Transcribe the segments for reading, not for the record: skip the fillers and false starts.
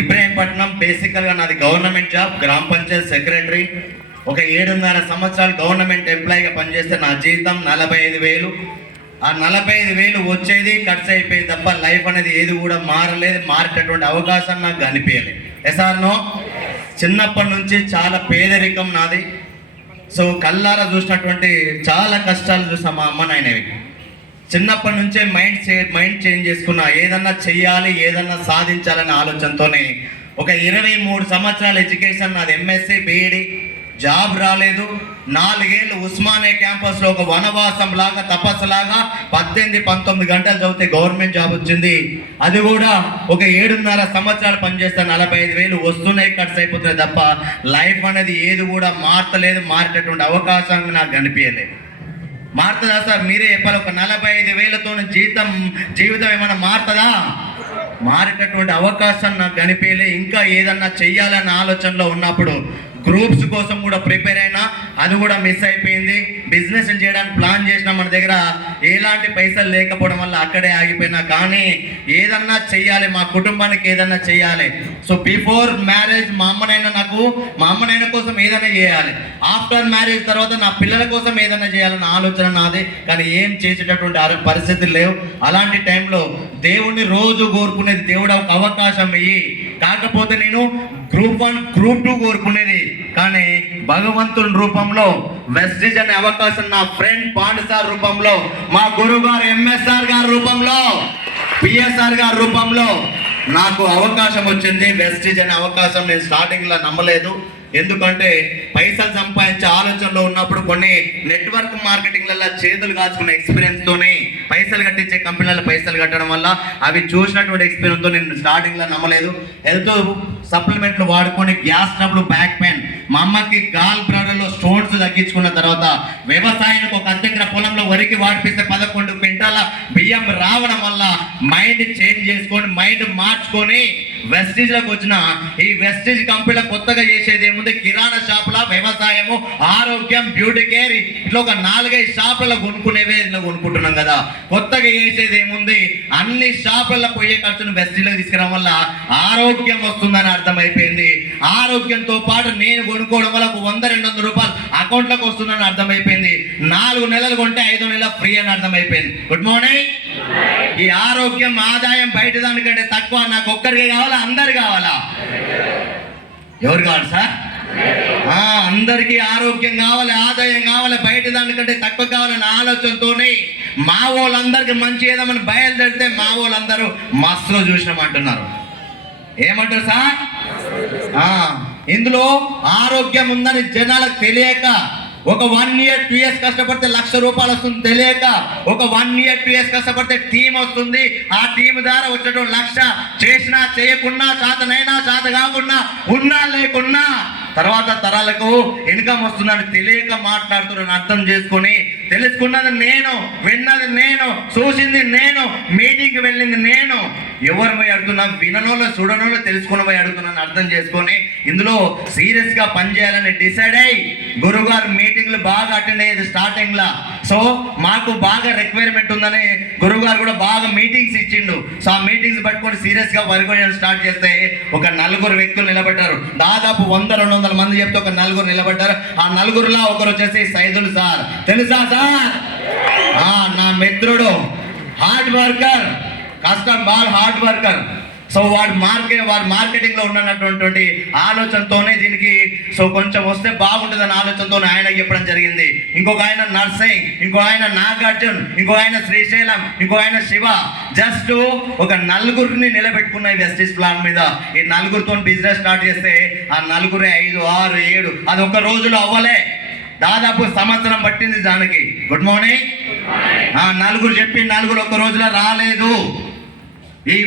ఇబ్రాహీంపట్నం. బేసికల్గా నాది government job, గ్రామ పంచాయత్ సెక్రటరీ. ఒక 7.5 సంవత్సరాలు గవర్నమెంట్ ఎంప్లాయీగా పనిచేస్తే నా జీతం 45,000. ఆ 45,000 వచ్చేది ఖర్చు అయిపోయింది తప్ప లైఫ్ అనేది ఏది కూడా మారలేదు. మారేటటువంటి అవకాశం నాకు కనిపించలేదు. ఎసార్నో చిన్నప్పటి నుంచి చాలా పేదరికం నాది. సో కళ్ళారా చూసినటువంటి చాలా కష్టాలు చూసాం మా అమ్మ నాయనవి. చిన్నప్పటి నుంచే మైండ్ చేంజ్ చేసుకున్నా. ఏదన్నా చెయ్యాలి, ఏదన్నా సాధించాలనే ఆలోచనతోనే ఒక 23 సంవత్సరాల ఎడ్యుకేషన్ నాది, ఎంఎస్సి బీఈడి. జాబ్ రాలేదు. 4 ఏళ్ళు ఉస్మానియా క్యాంపస్లో ఒక వనవాసం లాగా, తపస్సులాగా 18-19 గంటలు చదివితే గవర్నమెంట్ జాబ్ వచ్చింది. అది కూడా ఒక 7.5 సంవత్సరాలు పనిచేస్తే 45,000 వస్తున్నాయి, ఖర్చు అయిపోతున్నాయి తప్ప లైఫ్ అనేది ఏది కూడా మారతలేదు. మారేటటువంటి అవకాశం నాకు కనిపించలేదు. మారుతుందా సార్? మీరే చెప్పాలి. ఒక 45,000తో జీవితం ఏమైనా మారుతుందా? మారేటటువంటి అవకాశం నాకు కనిపించలే. ఇంకా ఏదన్నా చెయ్యాలన్న ఆలోచనలో ఉన్నప్పుడు గ్రూప్స్ కోసం కూడా ప్రిపేర్ అయినా, అది కూడా మిస్ అయిపోయింది. బిజినెస్ చేయడానికి ప్లాన్ చేసినా మన దగ్గర ఎలాంటి పైసలు లేకపోవడం వల్ల అక్కడే ఆగిపోయినా. కానీ ఏదన్నా చెయ్యాలి, మా కుటుంబానికి ఏదన్నా చెయ్యాలి. సో బిఫోర్ మ్యారేజ్ మా అమ్మనైనా కోసం ఏదైనా చేయాలి. ఆఫ్టర్ మ్యారేజ్ తర్వాత నా పిల్లల కోసం ఏదైనా చేయాలన్న ఆలోచన నాదే. కానీ ఏం చేసేటటువంటి పరిస్థితులు లేవు. అలాంటి టైంలో దేవుణ్ణి రోజు కోరుకునేది, దేవుడు ఒక అవకాశం ఇయ్యి. కాకపోతే నేను గ్రూప్ 1, గ్రూప్ 2 కోరుకునేది. కానీ భగవంతుని రూపంలో, వెస్టిజ్ అనే అవకాశం నా ఫ్రెండ్ పాండు సార్ రూపంలో, మా గురువు గారు ఎంఎస్ఆర్ గారి రూపంలో, పిఎస్ఆర్ గారి రూపంలో నాకు అవకాశం వచ్చింది. వెస్టిజ్ అనే అవకాశం నేను స్టార్టింగ్లో నమ్మలేదు. ఎందుకంటే పైసలు సంపాదించే ఆలోచనలో ఉన్నప్పుడు కొన్ని నెట్వర్క్ మార్కెటింగ్లలో చేతులు కాచుకున్న ఎక్స్పీరియన్స్తోనే పైసలు కట్టించే కంపెనీలలో పైసలు కట్టడం వల్ల అవి చూసినటువంటి ఎక్స్పీరియన్స్తో నేను స్టార్టింగ్లో నమ్మలేదు. హెల్త్ సప్లిమెంట్లు వాడుకొని గ్యాస్ ట్రబుల్, బ్యాక్ పెయిన్, మా అమ్మకి గాల్ బ్లాడర్లో స్టోన్స్ తగ్గించుకున్న తర్వాత వ్యవసాయానికి ఒక అద్దెకర పొలంలో వరికి వాడిపిస్తే 11 క్వింటాల బియ్యం రావడం వల్ల మైండ్ చేంజ్ చేసుకొని, మైండ్ మార్చుకొని వెస్టిజ్లోకి వచ్చిన. ఈ వెస్టిజ్ కంపెనీలో కొత్తగా చేసేది ఏముంది? కిరాణా షాపుల, వ్యవసాయము, ఆరోగ్యం, బ్యూటీ కేర్, ఇట్లా ఒక 4-5 షాపులలో కొనుక్కునేవే ఇలా కొనుక్కుంటున్నాం కదా. కొత్తగా చేసేది ఏముంది? అన్ని షాపులలో పోయే ఖర్చును వెస్టిజ్లోకి తీసుకురావడం వల్ల ఆరోగ్యం వస్తుందని అర్థమైపోయింది. ఆరోగ్యంతో పాటు నేను కొనుక్కోవడం వల్ల 100-200 రూపాయలు అకౌంట్లోకి వస్తుందని అర్థమైపోయింది. 4 నెలలు కొంటే 5 నెలల ఫ్రీ అని అర్థమైపోయింది. Good morning. ఈ ఆరోగ్యం, ఆదాయం బయట దానికంటే తక్కువ నాకు ఒక్కరికి కావాలా? అందరు కావాలా? ఎవరు కావాలి సార్? అందరికీ ఆరోగ్యం కావాలి, ఆదాయం కావాలి, బయట దానికంటే తక్కువ కావాలన్న ఆలోచనతోనే మా వాళ్ళందరికీ మంచి ఏదామని బయలుదేరితే మా వాళ్ళందరూ మస్తులో చూసినామంటున్నారు. ఏమంటారు సార్? ఇందులో ఆరోగ్యం ఉందని జనాలకు తెలియక, ఒక 1 year 2 years కష్టపడితే 1,00,000 రూపాయలు వస్తుంది తెలియక, ఒక 1 year 2 years కష్టపడితే టీం వస్తుంది, ఆ టీం ద్వారా వచ్చేటో 1,00,000 చేసినా చేయకున్నా, చేతనైనా చేత కాకున్నా, ఉన్నా లేకున్నా తర్వాత తరాలకు ఇన్కమ్ వస్తుందని తెలియక మాట్లాడుతున్నాను. అర్థం చేసుకొని తెలుసుకున్నది నేను, విన్నది నేను, చూసింది నేను, మీటింగ్కి వెళ్ళింది నేను. ఎవరు పోయి అడుగుతున్నా? విననోళ్ళు, చూడనోళ్ళు, తెలుసుకున్న పోయి అడుగుతున్నాను. అర్థం చేసుకొని ఇందులో సీరియస్గా పనిచేయాలని డిసైడ్ అయ్యి గురుగారు మీటింగ్లు బాగా అటెండ్ అయ్యేది స్టార్టింగ్లో. సో మాకు బాగా రిక్వైర్మెంట్ ఉందని గురుగారు కూడా బాగా మీటింగ్స్ ఇచ్చిండు. సో ఆ మీటింగ్స్ పట్టుకొని సీరియస్గా వర్క్ చేయడం స్టార్ట్ చేస్తే ఒక 4 వ్యక్తులు నిలబడ్డారు. దాదాపు 100-200 మంది చెప్తే ఒక 4 నిలబడ్డారు. ఆ 4లో ఒకరు వచ్చేసి సైదుల్ సార్. తెలుసా సార్? నా మిత్రుడు, హార్డ్ వర్కర్, కష్టం బాగా హార్డ్ వర్కర్. సో వాడు మార్కెటింగ్లో ఉన్నటువంటి ఆలోచనతోనే దీనికి సో కొంచెం వస్తే బాగుంటుందని ఆలోచనతో ఆయన చెప్పడం జరిగింది. ఇంకొక ఆయన నర్సింగ్, ఇంకో ఆయన నాగార్జున్, ఇంకో ఆయన శ్రీశైలం, ఇంకో ఆయన శివ. జస్ట్ ఒక 4 నిలబెట్టుకున్న వెస్టిజ్ ప్లాన్ మీద. ఈ 4తో బిజినెస్ స్టార్ట్ చేస్తే ఆ 4 5, 6, 7 అది ఒక రోజులో అవ్వలే. దాదాపు సంవత్సరం పట్టింది దానికి. Good morning. 4 చెప్పి 4 ఒక రోజులో రాలేదు. ఈ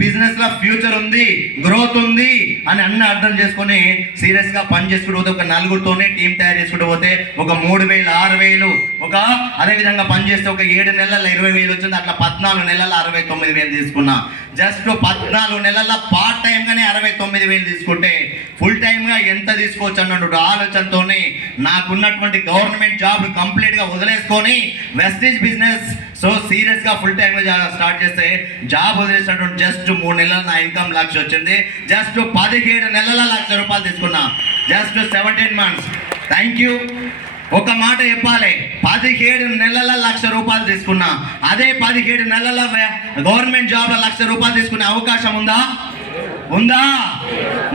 బిజినెస్లో ఫ్యూచర్ ఉంది, గ్రోత్ ఉంది అని అన్నీ అర్థం చేసుకొని సీరియస్గా పని చేసుకుంటూ పోతే ఒక 4తోనే టీం తయారు చేసుకుంటూ పోతే ఒక 3,000, 6,000, ఒక అదేవిధంగా పని చేస్తే ఒక 7 నెలల 20,000 వచ్చింది. అట్లా 14 నెలల 69,000 తీసుకున్నా. జస్ట్ 14 నెలల పార్ట్ టైంగానే 69,000 తీసుకుంటే ఫుల్ టైమ్గా ఎంత తీసుకోవచ్చు అన్నట్టు ఆలోచనతోనే నాకున్నటువంటి గవర్నమెంట్ జాబ్ కంప్లీట్గా వదిలేసుకొని వెస్టిజ్ బిజినెస్ సో సీరియస్గా ఫుల్ టైమ్ స్టార్ట్ చేస్తే జాబ్ వదిలేసినటువంటి జస్ట్ 3 నెలల నా ఇన్కమ్ 1 లక్ష వచ్చింది. జస్ట్ 17 నెలల 1 లక్ష రూపాయలు తీసుకున్నా. Just 17 months. Thank you. ఒక మాట చెప్పాలి, 17 నెలల 1 లక్ష రూపాయలు తీసుకున్నా. అదే 17 నెలల గవర్నమెంట్ జాబ్లో 1 లక్ష రూపాయలు తీసుకునే అవకాశం ఉందా?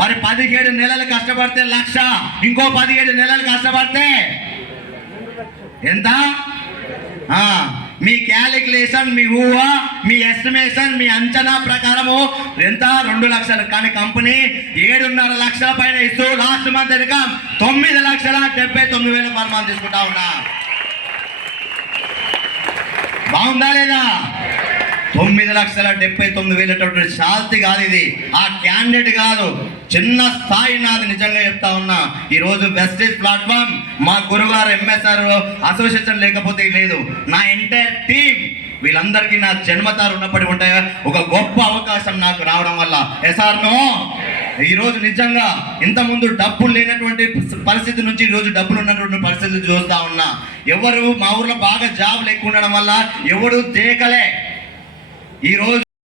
మరి 17 నెలలు కష్టపడితే 1 లక్ష, ఇంకో 17 నెలలు కష్టపడితే ఎంత? మీ క్యాలిక్యులేషన్, మీ ఊహ, మీ ఎస్టిమేషన్, మీ అంచనా ప్రకారము ఎంత? 2 లక్షలు. కానీ కంపెనీ 7.5 లక్షల పైన ఇస్తూ last month income 9,79,000 per month తీసుకుంటా ఉన్నా. బాగుందా లేదా? 9,79,000 శాంతి కాదు ఇది, ఆ క్యాండిడేట్ కాదు, చిన్న స్థాయి నాది. నిజంగా చెప్తా ఉన్నా, ఈరోజు వెస్టేజ్ ప్లాట్ఫామ్ మా గురుగారు ఎంఎస్ఆర్ అసోసియేషన్ లేకపోతే లేదు. నా ఎంటైర్ టీమ్ వీళ్ళందరికీ నా జన్మతారు ఉన్నప్పటి ఉంటాయి. ఒక గొప్ప అవకాశం నాకు రావడం వల్ల ఎస్ఆర్నో ఈరోజు నిజంగా ఇంతకుముందు డబ్బులు లేనటువంటి పరిస్థితి నుంచి ఈరోజు డబ్బులు ఉన్నటువంటి పరిస్థితి చూస్తా ఉన్నా. ఎవరు మా ఊర్లో బాగా జాబ్ లేకుండా ఉండడం వల్ల ఎవరు దేకలే. ఈరోజు